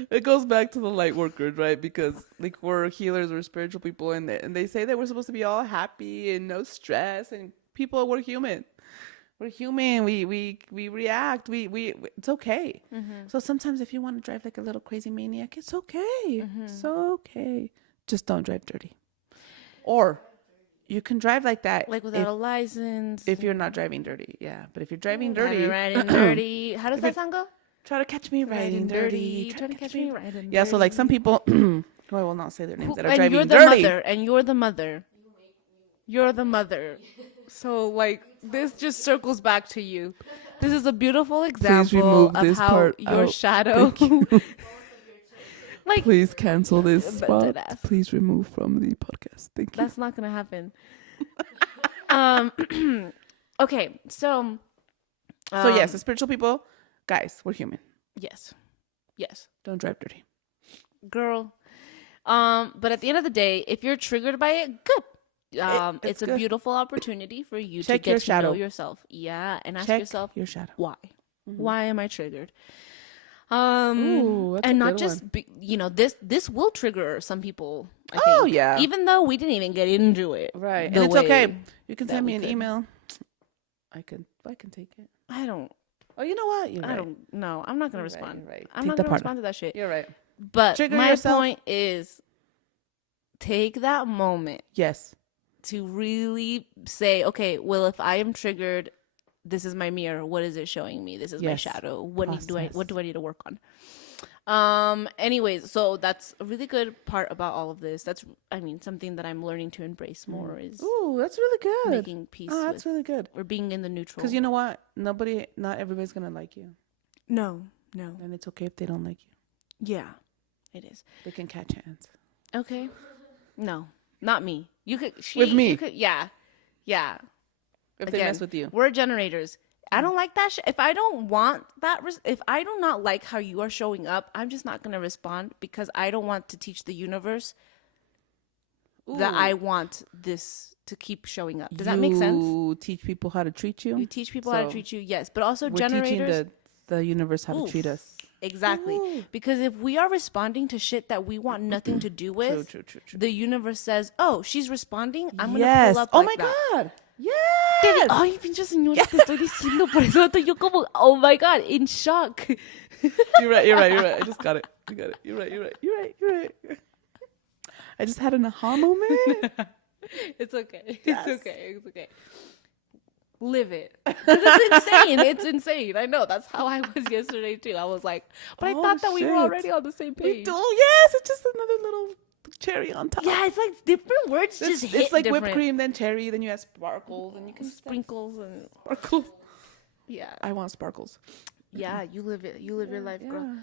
It goes back to the light workers, right? Because like we're healers, we're spiritual people, and they say that we're supposed to be all happy and no stress. And people, we're human. We're human. We react. We it's okay. So sometimes if you want to drive like a little crazy maniac, it's okay. It's okay. Just don't drive dirty. Or you can drive like that, like without a license. If you're not driving dirty, yeah. But if you're driving dirty, riding dirty. How does that song go? Try to catch me riding dirty. Try to catch me riding dirty. Yeah, so like some people, I will not say their names, that are and driving you're the dirty. mother, and you're the mother. You're the mother. So like this just circles back to you. This is a beautiful example remove of this how part your out. shadow. Like Please cancel this spot. Deadass. Please remove from the podcast. Thank you. That's not gonna happen. Okay, so yes, the spiritual people, guys, we're human. yes, Don't drive dirty. girl. But at the end of the day, if you're triggered by it, good. It's a good. beautiful opportunity for you Check to your get to shadow. know yourself. Yeah, and ask Check yourself your shadow. why. Mm-hmm. Why am I triggered? Ooh, that's and a not good just one. this will trigger some people. I Oh, think, yeah. even though we didn't even get into it, Right. the And it's way okay. You can that send we me an could. email. I can take it. I don't. Oh, you know what? You're I right. don't. No, I'm not gonna You're right, respond. you're right. I'm Take not the gonna part respond to that shit. You're right. But Trigger my yourself. point is, take that moment Yes. to really say, okay, well, if I am triggered, this is my mirror. What is it showing me? This is my Yes. shadow. What do I need to work on? Anyways, so that's a really good part about all of this. That's, I mean, something that I'm learning to embrace more is Ooh, that's really good. making peace Oh, that's with, really good. or being in the neutral. Because you know what? Not everybody's going to like you. no. And it's okay if they don't like you. Yeah, it is. They can catch hands. Okay. No, not me. You could, With me. You could, yeah. If they mess with you. We're generators. I don't like that shit. If I don't want that, if I do not like how you are showing up, I'm just not going to respond because I don't want to teach the universe that I want this to keep showing up. Does that make sense? You teach people how to treat you. You teach people how to treat you, yes. But also we're generators. teaching the universe how to treat us. Exactly. Because if we are responding to shit that we want nothing to do with, True. the universe says, oh, she's responding. I'm going to pull up Oh like my that. God. Yes. Ay, pinche señora, te estoy diciendo. Por eso estoy yo como, oh my God, in shock. You're right. I just got it. You got it. You're right. I just had an aha moment. It's okay. Yes. It's okay. Live it. 'Cause it's insane. It's insane. I know. That's how I was yesterday too. I was like, but I thought that we were shit. already on the same page. We do. Yes. It's just another little cherry on top. Yeah, it's like different words just hit It's like different. whipped cream, then cherry, then you have sparkles, and you can Sprinkles and sparkles. yeah. I want sparkles. Yeah, you live it. You live your life, girl.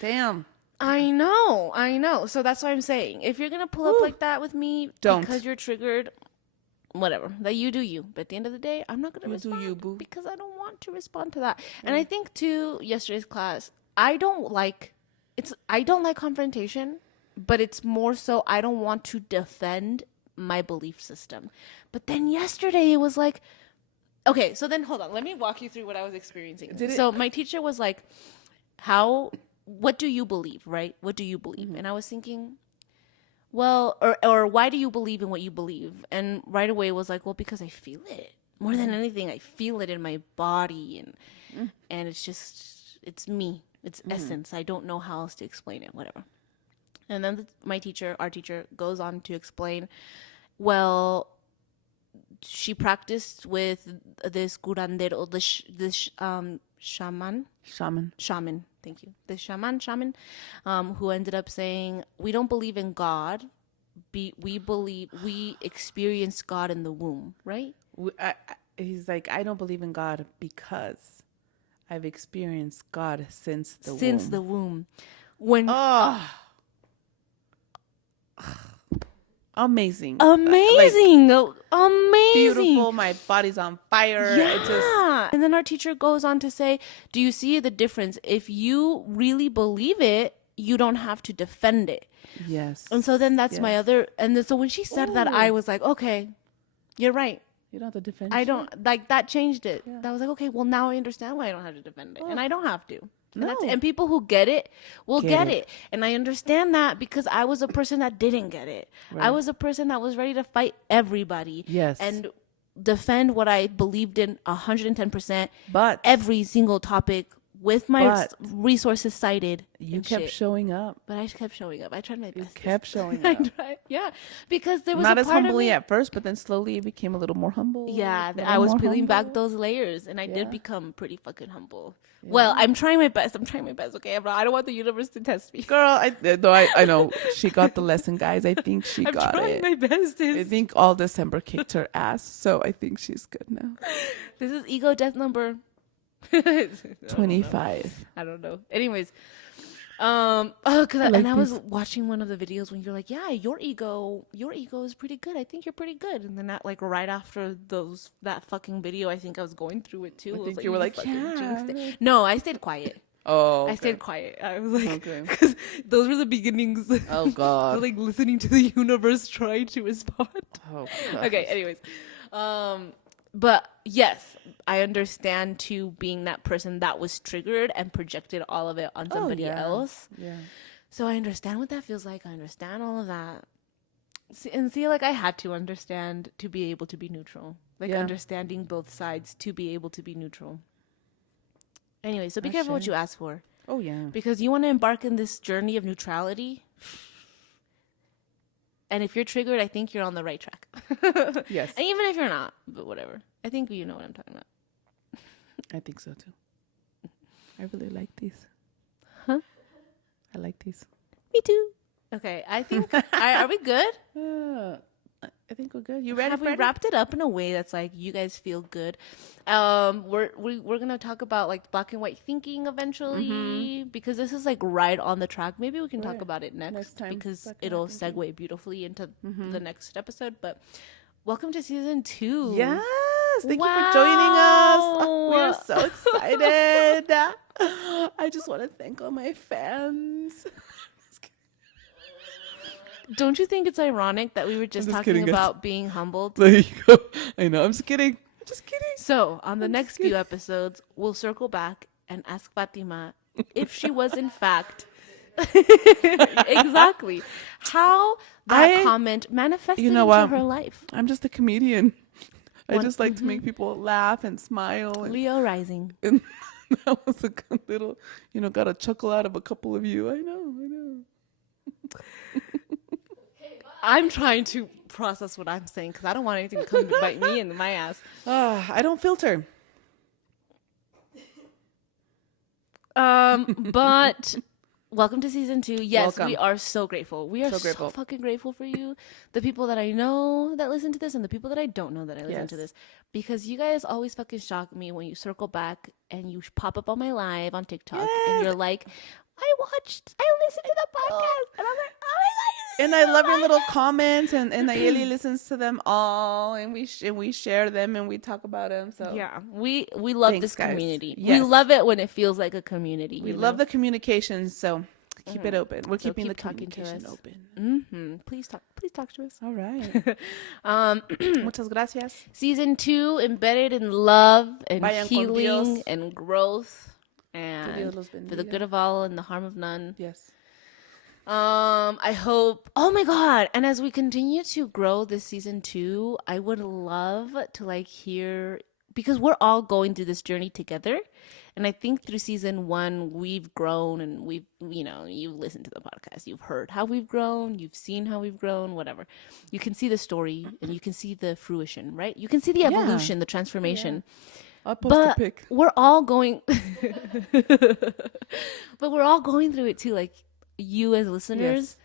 Damn. I know. So that's what I'm saying. If you're gonna pull up like that with me Don't. because you're triggered, whatever. That you do you. But at the end of the day, I'm not gonna respond you, boo. because I don't want to respond to that. And I think too, yesterday's class, I don't like confrontation, but it's more so I don't want to defend my belief system. But then yesterday it was like, okay, so then hold on, let me walk you through what I was experiencing. So my teacher was like, what do you believe, right? What do you believe? And I was thinking, well, or why do you believe in what you believe? And right away it was like, well, because I feel it. More than anything, I feel it in my body, and it's just, it's me. It's essence. I don't know how else to explain it, whatever. And then our teacher goes on to explain, well, she practiced with this curandero, this shaman. Thank you. The shaman, who ended up saying, we don't believe in God. We experience God in the womb, right? He's like, I don't believe in God because I've experienced God since the womb. When amazing. Amazing. Beautiful. My body's on fire. Yeah. And then our teacher goes on to say, do you see the difference? If you really believe it, you don't have to defend it. Yes. And so then that's my other, and then, so when she said that, I was like, okay, you're right. You don't have to defend I shit. don't, like, that changed it. Yeah. That was like, okay, well, now I understand why I don't have to defend it. And I don't have to. No. And people who get it will get it. And I understand that because I was a person that didn't get it. Right. I was a person that was ready to fight everybody. Yes. And defend what I believed in 110%. But every single topic with my But resources cited. you and kept shit. showing up. But I kept showing up. I tried my best. Kept showing I up. tried, yeah, because there was Not a as part of humbly me. at first, but then slowly it became a little more humble. Yeah, a little I was more peeling back humble. those layers, and I Yeah. did become pretty fucking humble. Yeah. Well, I'm trying my best. Okay, I don't want the universe to test me. Girl, I know she got the lesson, guys. I think she I'm got trying it. my best. I think all December kicked her ass, so I think she's good now. This is ego death number 25. I don't know. Anyways, I was watching one of the videos when you're like, yeah, your ego is pretty good. I think you're pretty good. And then that, like, right after that fucking video, I think I was going through it too. I think was you were like, fucking yeah. jinxed it. No, I stayed quiet. Oh, okay. I stayed quiet. I was like, Okay. because those were the beginnings. Oh God. Like listening to the universe trying to respond. Oh God. Okay. Anyways, but yes, I understand too being that person that was triggered and projected all of it on somebody else. Yeah. So I understand what that feels like. I understand all of that. See, like I had to understand to be able to be neutral. Like understanding both sides to be able to be neutral. Anyway, so be careful what you ask for. Oh yeah. Because you want to embark in this journey of neutrality. And if you're triggered, I think you're on the right track. Yes. And even if you're not, but whatever. I think you know what I'm talking about. I think so too. I really like these. Huh? I like these. Me too. Okay, I think are we good? I think we're good. You ready? Have we wrapped it up in a way that's like you guys feel good? We're gonna talk about like black and white thinking eventually because this is like right on the track. Maybe we can talk about it next time because it'll segue beautifully into the next episode. But welcome to season 2. Yes, thank you for joining us. Oh, we are so excited. I just want to thank all my fans. Don't you think it's ironic that we were just talking kidding, about being humbled? There you go. I know. I'm just kidding. Just kidding. So, on the next few episodes, we'll circle back and ask Fatima if she was in fact exactly how that comment manifested into her life. I'm just a comedian. I just like to make people laugh and smile. And, Leo rising. And that was a good little, got a chuckle out of a couple of you. I know. I'm trying to process what I'm saying because I don't want anything to come bite me in my ass. I don't filter. But welcome to season 2. Yes, we are so grateful. We are so fucking grateful for you. The people that I know that listen to this and the people that I don't know that I listen to this. Because you guys always fucking shock me when you circle back and you pop up on my live on TikTok and you're like, I listened to the podcast. And I'm like, oh my God. And I love your little comments, and Nayeli listens to them all, and we share them, and we talk about them. So yeah, we love this community. Yes. We love it when it feels like a community. We love the communication, so keep it open. We're keeping the communication open. Please talk to us. All right. Muchas gracias. Season 2, embedded in love and healing con and growth, and for the good of all and the harm of none. Yes. I hope, oh my God. And as we continue to grow this season 2, I would love to hear, because we're all going through this journey together. And I think through season 1, we've grown and we've, you've listened to the podcast. You've heard how we've grown. You've seen how we've grown, whatever. You can see the story and you can see the fruition, right? You can see the evolution, the transformation. I'll post a pic. We're all going, but we're all going through it too. You as listeners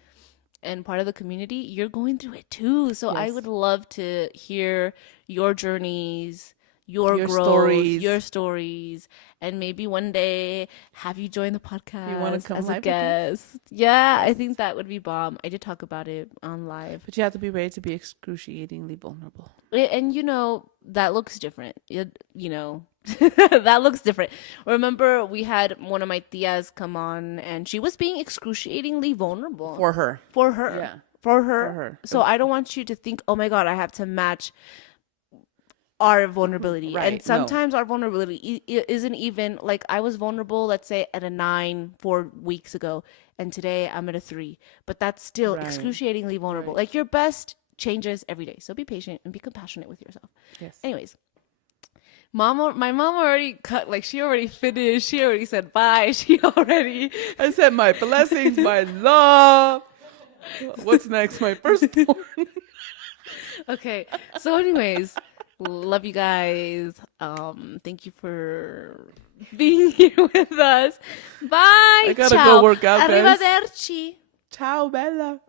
and part of the community, you're going through it too. So I would love to hear your journeys, your growth, your stories, and maybe one day have you join the podcast you want to come as live a guest. Yeah, I think that would be bomb. I did talk about it on live. But you have to be ready to be excruciatingly vulnerable. And that looks different. That looks different. Remember, we had one of my tias come on, and she was being excruciatingly vulnerable. For her. Yeah. For her. So I don't want you to think, oh my God, I have to match our vulnerability. Right. And sometimes our vulnerability isn't even, I was vulnerable, let's say, at a 9 4 weeks ago, and today I'm at a 3. But that's still excruciatingly vulnerable. Right. Your best changes every day. So be patient and be compassionate with yourself. Yes. Anyways. My mom already cut, like, she already finished. She already said bye. She already. I said my blessings, my love. What's next? My firstborn. Okay. So, anyways, love you guys. Thank you for being here with us. Bye. I gotta go Ciao. work out, guys. Arrivederci. Ciao, Bella.